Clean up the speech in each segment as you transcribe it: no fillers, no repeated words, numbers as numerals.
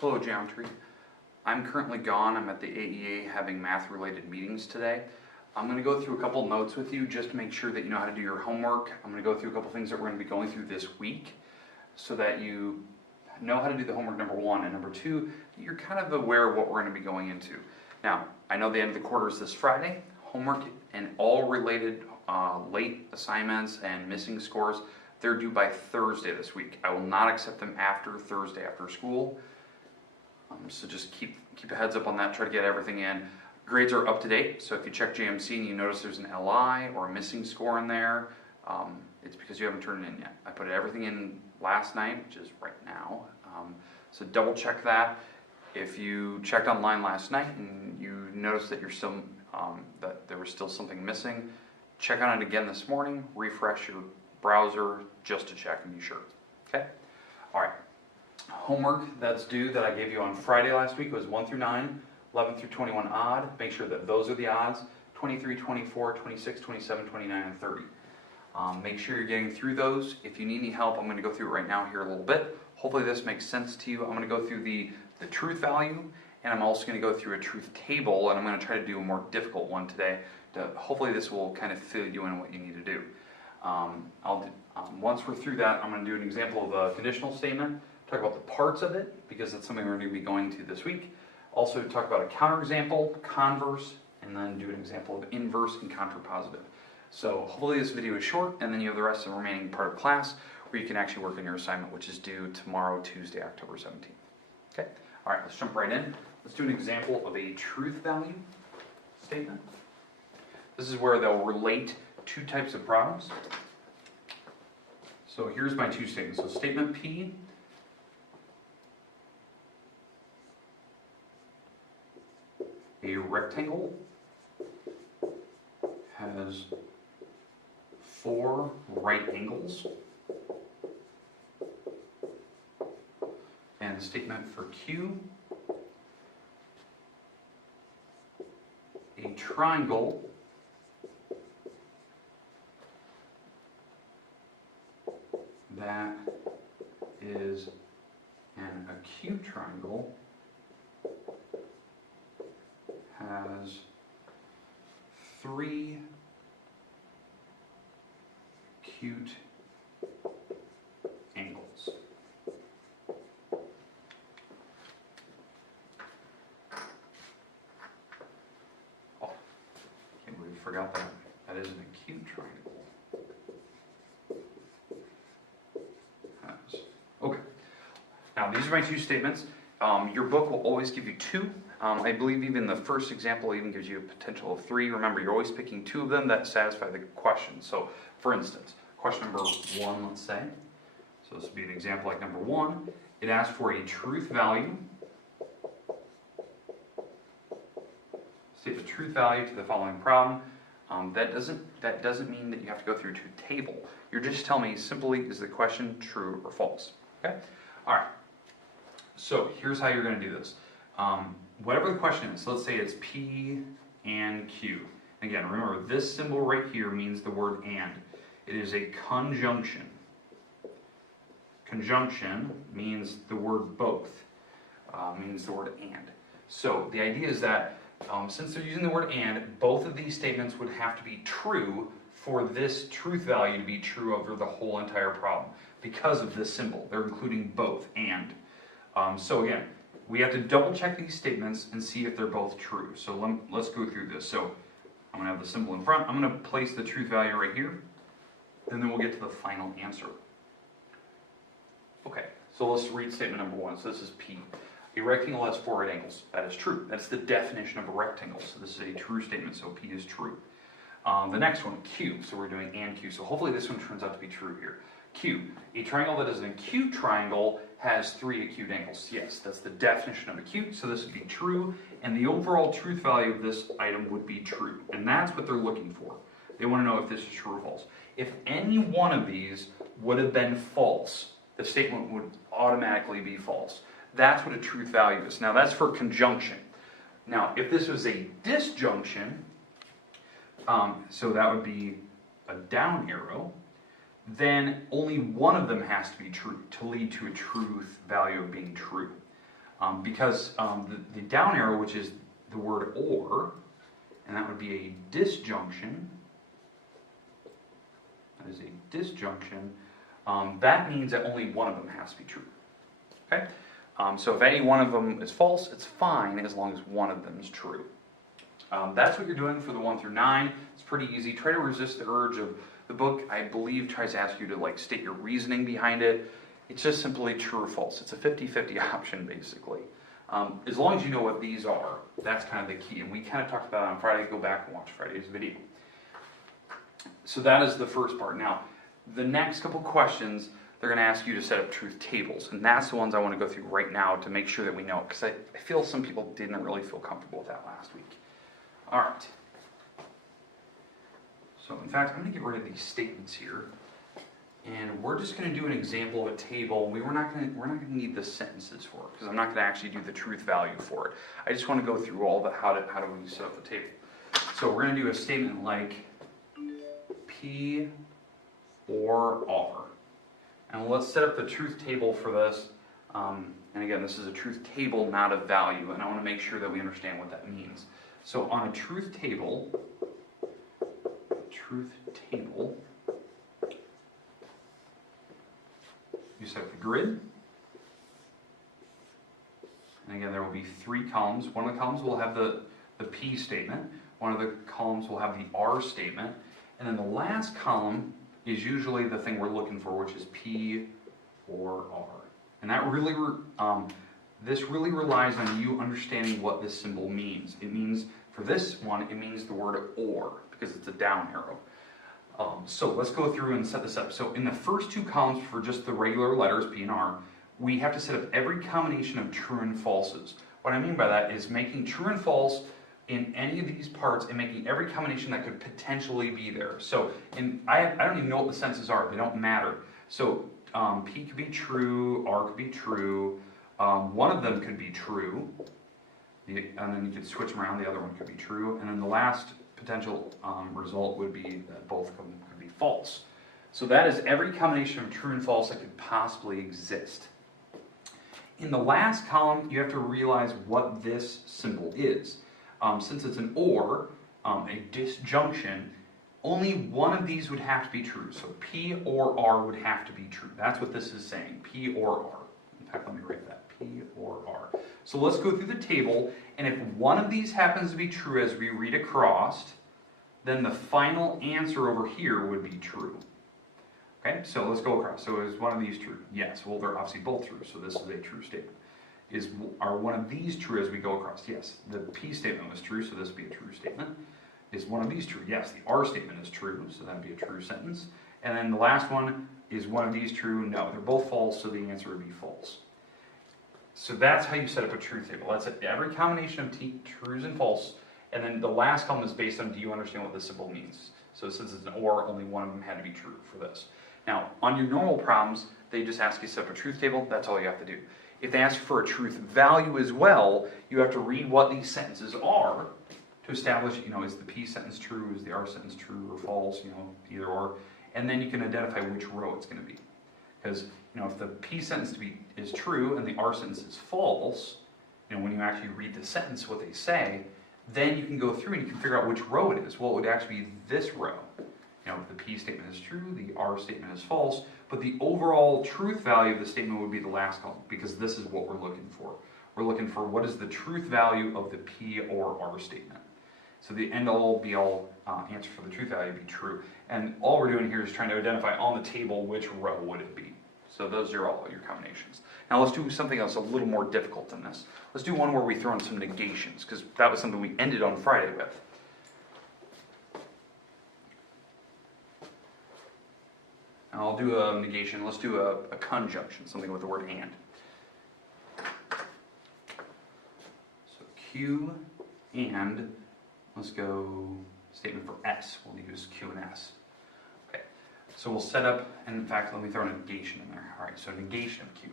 Hello, Geometry. I'm currently gone. I'm at the AEA having math-related meetings today. I'm going to go through a couple notes with you just to make sure that you know how to do your homework. I'm going to go through a couple things that we're going to be going through this week so that you know how to do the homework, number one, and number two, that you're kind of aware of what we're going to be going into. Now, I know the end of the quarter is this Friday. Homework and all related late assignments and missing scores, they're due by Thursday this week. I will not accept them after Thursday after school. So just keep a heads up on that, try to get everything in. Grades are up to date, so if you check JMC and you notice there's an LI or a missing score in there, it's because you haven't turned it in yet. I put everything in last night, which is right now, so double check that. If you checked online last night and you noticed that you're still that there was still something missing, check on it again this morning, refresh your browser just to check and be sure. Okay? All right. Homework that's due that I gave you on Friday last week was 1 through 9, 11 through 21 odd. Make sure that those are the odds. 23, 24, 26, 27, 29, and 30. Make sure you're getting through those. If you need any help, I'm going to go through it right now here a little bit. Hopefully this makes sense to you. I'm going to go through the truth value, and I'm also going to go through a truth table, and I'm going to try to do a more difficult one today. Hopefully this will kind of fill you in what you need to do. Once we're through that, I'm going to do an example of a conditional statement, talk about the parts of it, because that's something we're going to be going to this week. Also talk about a counterexample, converse, and then do an example of inverse and contrapositive. So hopefully this video is short, and then you have the rest of the remaining part of class where you can actually work on your assignment, which is due tomorrow, Tuesday, October 17th. Okay? All right, let's jump right in. Let's do an example of a truth value statement. This is where they'll relate two types of problems. So here's my two statements. So statement P, a rectangle has 4 right angles. And the statement for Q, a triangle that is an acute triangle has 3 acute angles. Oh, can't believe we forgot that. That is an acute triangle. Okay. Now these are my two statements. Your book will always give you 2. I believe even the first example even gives you a potential of 3. Remember, you're always picking 2 of them that satisfy the question. So, for instance, question number 1, let's say. So this would be an example like number 1. It asks for a truth value. State the truth value to the following problem. That doesn't mean that you have to go through a truth table. You're just telling me simply, is the question true or false? Okay? All right. So here's how you're going to do this. Whatever the question is, so let's say it's P and Q. Again, remember, this symbol right here means the word and. It is a conjunction. Conjunction means the word both, means the word and. So the idea is that since they're using the word and, both of these statements would have to be true for this truth value to be true over the whole entire problem. Because of this symbol, they're including both and. So again, we have to double check these statements and see if they're both true. So let's go through this. So I'm going to have the symbol in front. I'm going to place the truth value right here, and then we'll get to the final answer. Okay, so let's read statement number 1. So this is P. A rectangle has 4 right angles. That is true. That's the definition of a rectangle. So this is a true statement, so P is true. The next one, Q. So we're doing and Q. So hopefully this one turns out to be true here. Q. A triangle that is an acute triangle has 3 acute angles. Yes, that's the definition of acute, so this would be true, and the overall truth value of this item would be true, and that's what they're looking for. They want to know if this is true or false. If any one of these would have been false, the statement would automatically be false. That's what a truth value is. Now that's for conjunction. Now if this was a disjunction, so that would be a down arrow, then only one of them has to be true to lead to a truth value of being true. because the down arrow, which is the word or, and that would be a disjunction. That is a disjunction. That means that only one of them has to be true. Okay? So if any one of them is false, it's fine as long as one of them is true. That's what you're doing for the 1 through 9. It's pretty easy. Try to resist the urge of the book. I believe tries to ask you to like state your reasoning behind it. It's just simply true or false. It's a 50-50 option basically. As long as you know what these are, that's kind of the key. And we kind of talked about it on Friday. Go back and watch Friday's video. So that is the first part. Now, the next couple questions, they're going to ask you to set up truth tables. And that's the ones I want to go through right now to make sure that we know. Because I feel some people didn't really feel comfortable with that last week. All right. So in fact, I'm going to get rid of these statements here. And we're just going to do an example of a table. We're not going to need the sentences for it, because I'm not going to actually do the truth value for it. I just want to go through all the how do we set up the table. So we're going to do a statement like P or R. And let's set up the truth table for this. And again, this is a truth table, not a value. And I want to make sure that we understand what that means. So on a truth table, you set up the grid. And again, there will be 3 columns. One of the columns will have the P statement. One of the columns will have the R statement. And then the last column is usually the thing we're looking for, which is P or R. And that really, this really relies on you understanding what this symbol means. It means, for this one, it means the word or, because it's a down arrow. So let's go through and set this up. So in the first 2 columns for just the regular letters, P and R, we have to set up every combination of true and falses. What I mean by that is making true and false in any of these parts and making every combination that could potentially be there. So I don't even know what the senses are. They don't matter. So P could be true, R could be true. One of them could be true. And then you could switch them around. The other one could be true. And then the last potential result would be that both of them could be false. So that is every combination of true and false that could possibly exist. In the last column, you have to realize what this symbol is. Since it's an or, a disjunction, only one of these would have to be true. So P or R would have to be true. That's what this is saying, P or R. In fact, let me write that, P or R. So let's go through the table, and if one of these happens to be true as we read across, then the final answer over here would be true. Okay, so let's go across. So is one of these true? Yes, well, they're obviously both true, so this is a true statement. Are one of these true as we go across? Yes, the P statement was true, so this would be a true statement. Is one of these true? Yes, the R statement is true, so that would be a true sentence. And then the last one, is one of these true? No, they're both false, so the answer would be false. So that's how you set up a truth table. That's every combination of trues and false, and then the last column is based on, do you understand what this symbol means? So since it's an or, only one of them had to be true for this. Now, on your normal problems, they just ask you to set up a truth table. That's all you have to do. If they ask for a truth value as well, you have to read what these sentences are to establish, is the P sentence true, is the R sentence true or false, either or, and then you can identify which row it's going to be. Because, if the P sentence is true and the R sentence is false, when you actually read the sentence, what they say, then you can go through and you can figure out which row it is. Well, it would actually be this row. The P statement is true, the R statement is false, but the overall truth value of the statement would be the last column, because this is what we're looking for. We're looking for what is the truth value of the P or R statement. So the end-all be-all answer for the truth value would be true. And all we're doing here is trying to identify on the table which row would it be. So those are all your combinations. Now let's do something else a little more difficult than this. Let's do one where we throw in some negations, because that was something we ended on Friday with. I'll do a negation. Let's do a conjunction, something with the word and. So Q and, let's go statement for S. We'll use Q and S. Okay, so we'll set up, and in fact, let me throw a negation in there. All right, so negation of Q.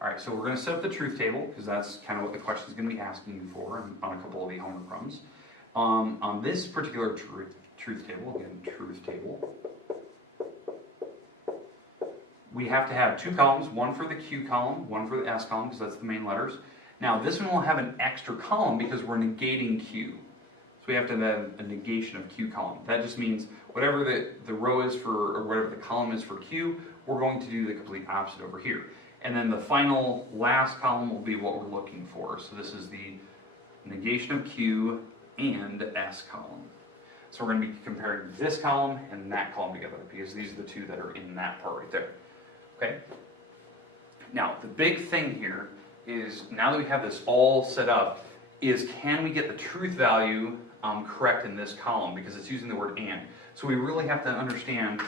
All right, so we're going to set up the truth table, because that's kind of what the question is going to be asking you for on a couple of the homework problems. On this particular truth table, again, truth table, we have to have 2 columns, one for the Q column, one for the S column, because that's the main letters. Now this one will have an extra column because we're negating Q. So we have to have a negation of Q column. That just means whatever the row is for, or whatever the column is for Q, we're going to do the complete opposite over here. And then the final last column will be what we're looking for. So this is the negation of Q and S column. So we're going to be comparing this column and that column together because these are the two that are in that part right there. Okay? Now, the big thing here is, now that we have this all set up, is can we get the truth value correct in this column, because it's using the word and. So we really have to understand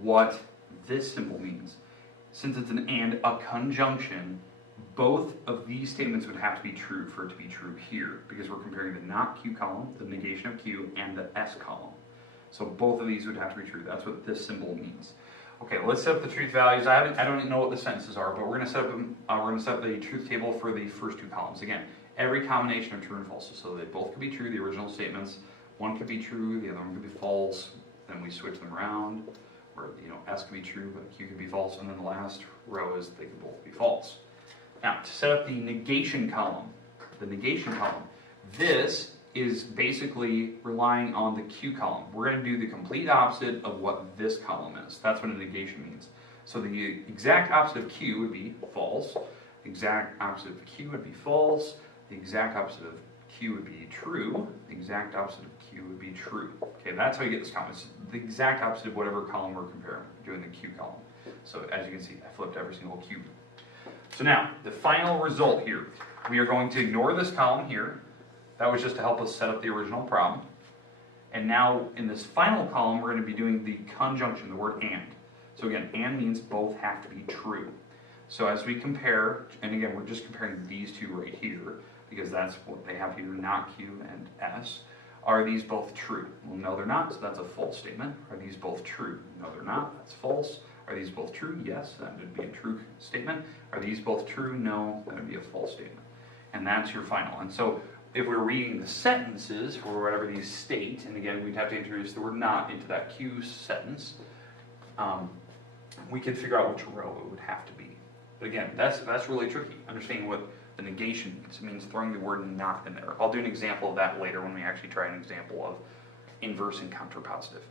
what this symbol means. Since it's an and, a conjunction, both of these statements would have to be true for it to be true here, because we're comparing the not Q column, the negation of Q, and the S column. So both of these would have to be true. That's what this symbol means. Okay, let's set up the truth values. I don't even know what the sentences are, but we're going to set up the truth table for the first two columns. Again, every combination of true and false, so they both could be true, the original statements. One could be true, the other one could be false. Then we switch them around, where S could be true, but Q could be false, and then the last row is they could both be false. Now, to set up the negation column, this is basically relying on the Q column. We're going to do the complete opposite of what this column is. That's what a negation means. So the exact opposite of Q would be false. The exact opposite of Q would be false. The exact opposite of Q would be true. The exact opposite of Q would be true. Okay, that's how you get this column. It's the exact opposite of whatever column we're comparing, doing the Q column. So as you can see, I flipped every single Q. So now, the final result here. We are going to ignore this column here. That was just to help us set up the original problem. And now, in this final column, we're going to be doing the conjunction, the word and. So again, and means both have to be true. So as we compare, and again, we're just comparing these two right here, because that's what they have here, not Q and S. Are these both true? Well, no, they're not, so that's a false statement. Are these both true? No, they're not, that's false. Are these both true? Yes, that would be a true statement. Are these both true? No, that would be a false statement. And that's your final. And so, if we're reading the sentences, or whatever these state, and again, we'd have to introduce the word not into that Q sentence, we could figure out which row it would have to be. But again, that's really tricky, understanding what the negation means. It means throwing the word not in there. I'll do an example of that later when we actually try an example of inverse and counterpositive.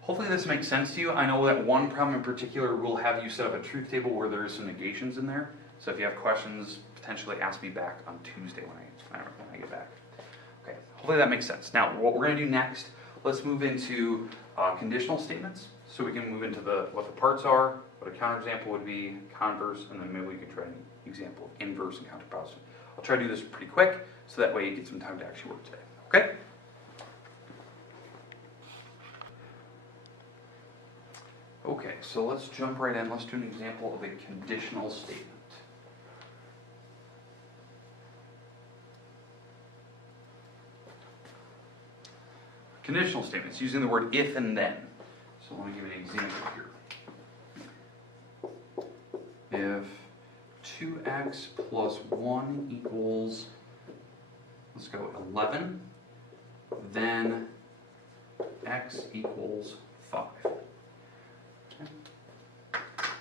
Hopefully this makes sense to you. I know that one problem in particular will have you set up a truth table where there's some negations in there. So if you have questions, potentially ask me back on Tuesday when I get back. Okay, hopefully that makes sense. Now, what we're going to do next, let's move into conditional statements. So we can move into what the parts are, what a counterexample would be, converse, and then maybe we can try an example of inverse and counterpositive. I'll try to do this pretty quick, so that way you get some time to actually work today. Okay? Okay, so let's jump right in. Let's do an example of a conditional statement. Conditional statements, using the word if and then. So let me give you an example here. If 2x plus 1 equals, let's go 11, then x equals 5. Okay.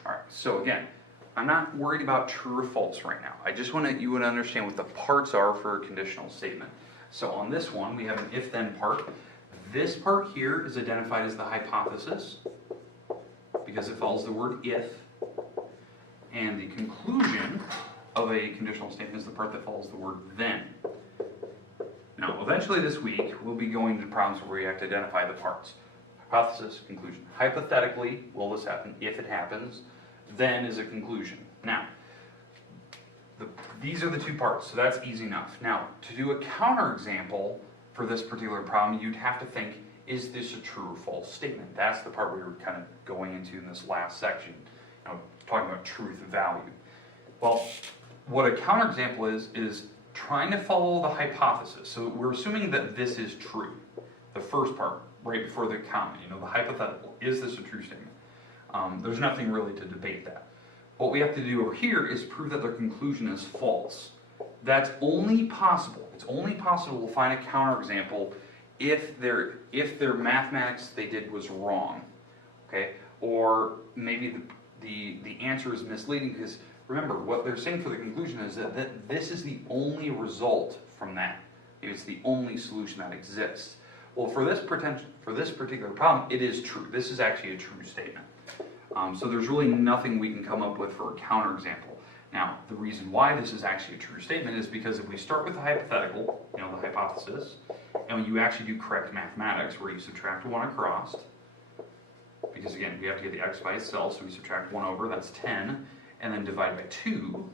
All right, so again, I'm not worried about true or false right now. I just want you to understand what the parts are for a conditional statement. So on this one, we have an if-then part. This part here is identified as the hypothesis because it follows the word if, and the conclusion of a conditional statement is the part that follows the word then. Now, eventually this week, we'll be going to problems where we have to identify the parts. Hypothesis, conclusion. Hypothetically, will this happen? If it happens, then is a conclusion. Now, these are the two parts, so that's easy enough. Now, to do a counterexample for this particular problem, you'd have to think, is this a true or false statement? That's the part we were kind of going into in this last section, talking about truth value. Well, what a counterexample is trying to follow the hypothesis. So we're assuming that this is true, the first part, right before the comment, the hypothetical. Is this a true statement? There's nothing really to debate that. What we have to do over here is prove that their conclusion is false. That's only possible. It's only possible to find a counterexample if their mathematics they did was wrong, okay? Or maybe the answer is misleading because remember, what they're saying for the conclusion is that this is the only result from that. It's the only solution that exists. Well, for this particular problem, it is true. This is actually a true statement. So there's really nothing we can come up with for a counterexample. Now, the reason why this is actually a true statement is because if we start with the hypothetical, the hypothesis, and you actually do correct mathematics where you subtract 1 across, because again, we have to get the x by itself, so we subtract 1 over, that's 10, and then divide by 2,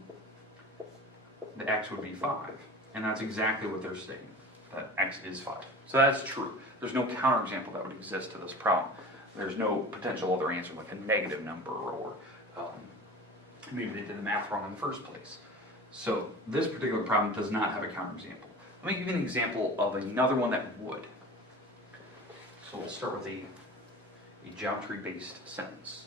the x would be 5. And that's exactly what they're stating, that x is 5. So that's true. There's no counterexample that would exist to this problem. There's no potential other answer like a negative number or maybe they did the math wrong in the first place. So this particular problem does not have a counterexample. Let me give you an example of another one that would. So we'll start with a geometry-based sentence.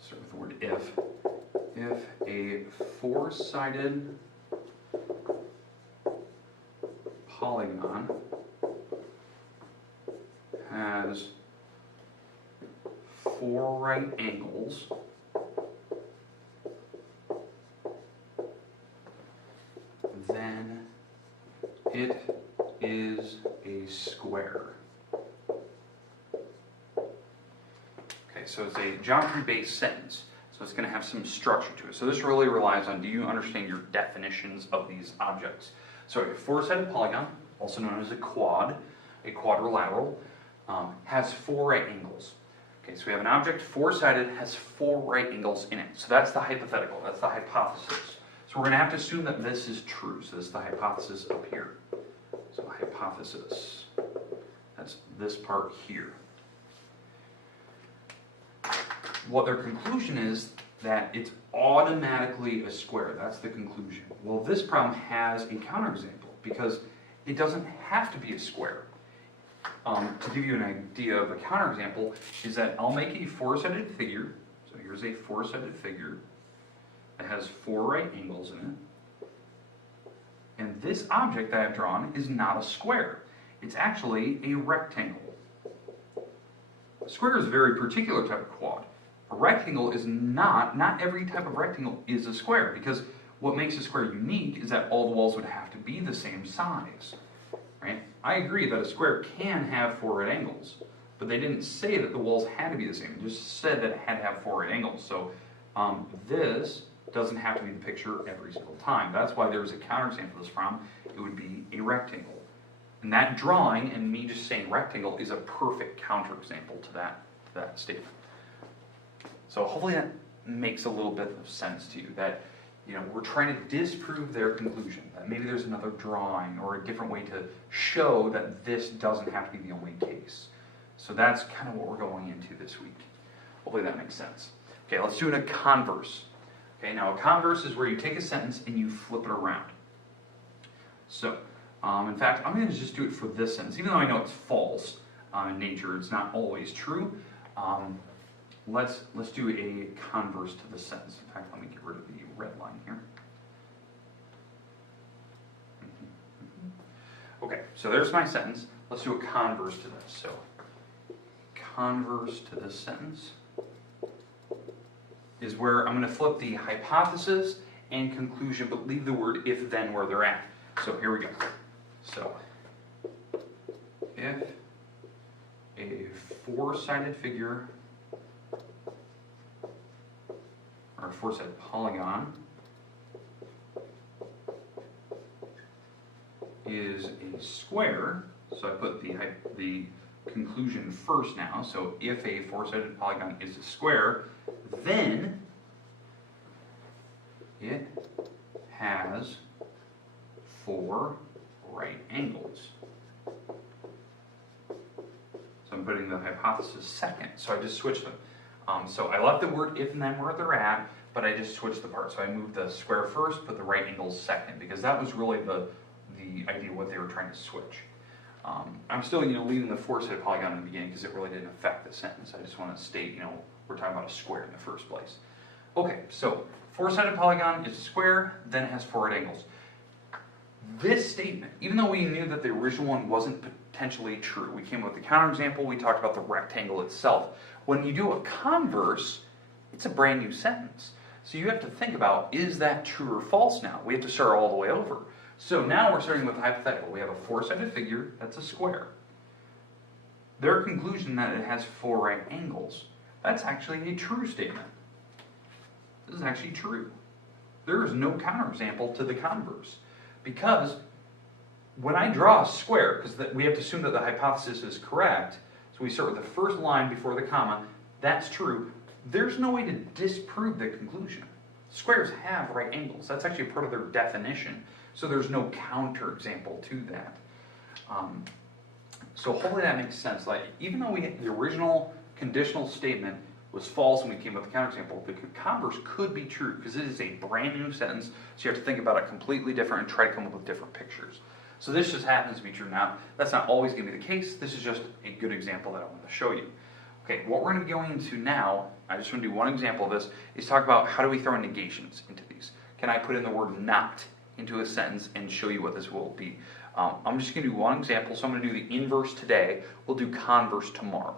Start with the word if. If a four-sided polygon has 4 right angles, then it is a square. Okay, so it's a geometry-based sentence, so it's going to have some structure to it. So this really relies on, do you understand your definitions of these objects? So a four-sided polygon, also known as a quadrilateral, has 4 right angles. Okay, so we have an object, four-sided, has 4 right angles in it. So that's the hypothetical, that's the hypothesis. So we're going to have to assume that this is true. So this is the hypothesis up here. So hypothesis, that's this part here. What their conclusion is that it's automatically a square. That's the conclusion. Well, this problem has a counterexample because it doesn't have to be a square. To give you an idea of a counterexample is that I'll make a four-sided figure. So here's a four-sided figure that has 4 right angles in it. And this object that I've drawn is not a square. It's actually a rectangle. A square is a very particular type of quad. A rectangle is not every type of rectangle is a square, because what makes a square unique is that all the walls would have to be the same size. Right? I agree that a square can have 4 right angles, but they didn't say that the walls had to be the same. They just said that it had to have 4 right angles. So this doesn't have to be the picture every single time. That's why there's a counterexample of this problem. It would be a rectangle. And that drawing, and me just saying rectangle, is a perfect counterexample to that statement. So hopefully that makes a little bit of sense to you, that we're trying to disprove their conclusion, that maybe there's another drawing or a different way to show that this doesn't have to be the only case. So that's kind of what we're going into this week. Hopefully that makes sense. Okay, let's do a converse. Okay, now a converse is where you take a sentence and you flip it around. So, in fact, I'm going to just do it for this sentence, even though I know it's false in nature. It's not always true. Let's do a converse to the sentence. In fact, let me get rid of the red line here. Okay, so there's my sentence. Let's do a converse to this. So, converse to this sentence is where I'm going to flip the hypothesis and conclusion, but leave the word if then where they're at. So here we go. So, if a four-sided figure, or a four-sided polygon, is a square, so I put the conclusion first now, so if a four-sided polygon is a square, then it has 4 right angles. So I'm putting the hypothesis second, so I just switched them. So I left the word if and then where they're at, but I just switched the part. So I moved the square first, put the right angles second, because that was really the idea what they were trying to switch. I'm still leaving the four-sided polygon in the beginning because it really didn't affect the sentence. I just want to state, we're talking about a square in the first place. Okay, so four-sided polygon is a square, then it has 4 right angles. this statement, even though we knew that the original one wasn't potentially true, we came up with the counterexample, we talked about the rectangle itself. When you do a converse, it's a brand new sentence. So you have to think about, is that true or false now? We have to start all the way over. So now we're starting with a hypothetical. We have a four-sided figure, that's a square. Their conclusion that it has 4 right angles, that's actually a true statement. This is actually true. There is no counterexample to the converse. Because when I draw a square, because we have to assume that the hypothesis is correct, so we start with the first line before the comma, that's true. There's no way to disprove the conclusion. Squares have right angles. That's actually part of their definition. So there's no counterexample to that. So hopefully that makes sense. Like, even though the original conditional statement was false and we came up with a counterexample, the converse could be true because it is a brand new sentence, so you have to think about it completely different and try to come up with different pictures. So this just happens to be true. Now, that's not always going to be the case. This is just a good example that I want to show you. Okay, what we're going to be going into now, I just want to do one example of this, is talk about how do we throw negations into these. Can I put in the word not into a sentence and show you what this will be? I'm just going to do one example, so I'm going to do the inverse today. We'll do converse tomorrow.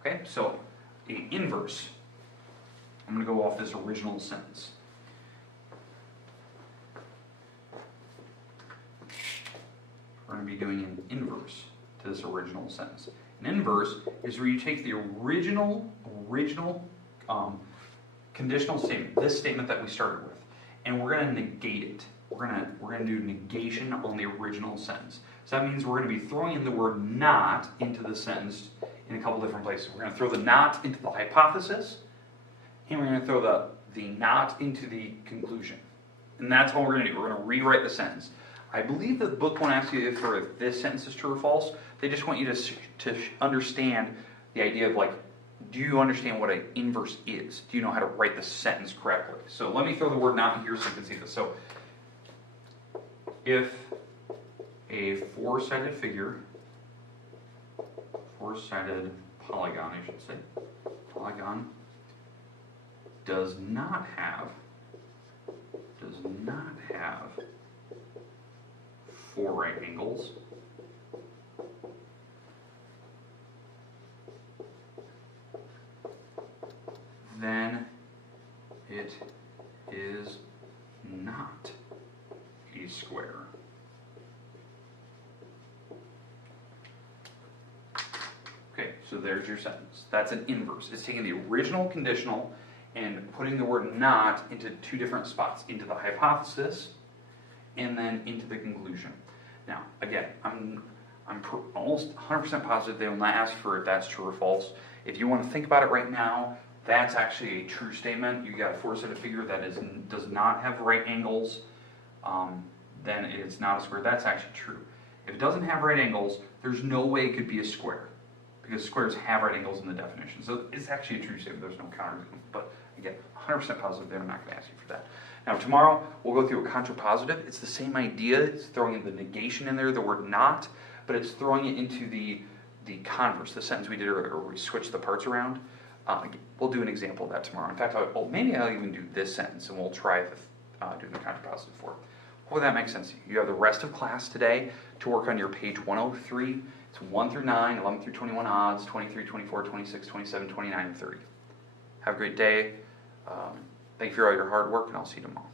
Okay, so the inverse. I'm going to go off this original sentence. We're going to be doing an inverse to this original sentence. An inverse is where you take the original conditional statement, this statement that we started with, and we're going to negate it. We're going to do negation on the original sentence. So that means we're going to be throwing in the word not into the sentence in a couple different places. We're going to throw the not into the hypothesis, and we're going to throw the not into the conclusion. And that's what we're going to do. We're going to rewrite the sentence. I believe that the book won't ask you if this sentence is true or false. They just want you to understand the idea of, like, do you understand what an inverse is? Do you know how to write the sentence correctly? So let me throw the word not in here so you can see this. So if a four-sided figure, four-sided polygon, I should say, polygon, does not have 4 right angles, then it is not a square. Okay, so there's your sentence. That's an inverse. It's taking the original conditional and putting the word not into 2 different spots, into the hypothesis and then into the conclusion. Now, again, I'm almost 100% positive they will not ask for if that's true or false. If you want to think about it right now, that's actually a true statement. You got a four-sided figure that does not have right angles, then it's not a square. That's actually true. If it doesn't have right angles, there's no way it could be a square, because squares have right angles in the definition. So it's actually a true statement. There's no counter. But again, 100% positive they're not going to ask you for that. Now tomorrow we'll go through a contrapositive. It's the same idea. It's throwing in the negation in there, the word not, but it's throwing it into the converse, the sentence we did earlier, where we switched the parts around. We'll do an example of that tomorrow. In fact, maybe I'll even do this sentence, and we'll try doing the contrapositive for it. Hopefully that makes sense to you. You have the rest of class today to work on your page 103. It's 1 through 9, 11 through 21 odds, 23, 24, 26, 27, 29, and 30. Have a great day. Thank you for all your hard work, and I'll see you tomorrow.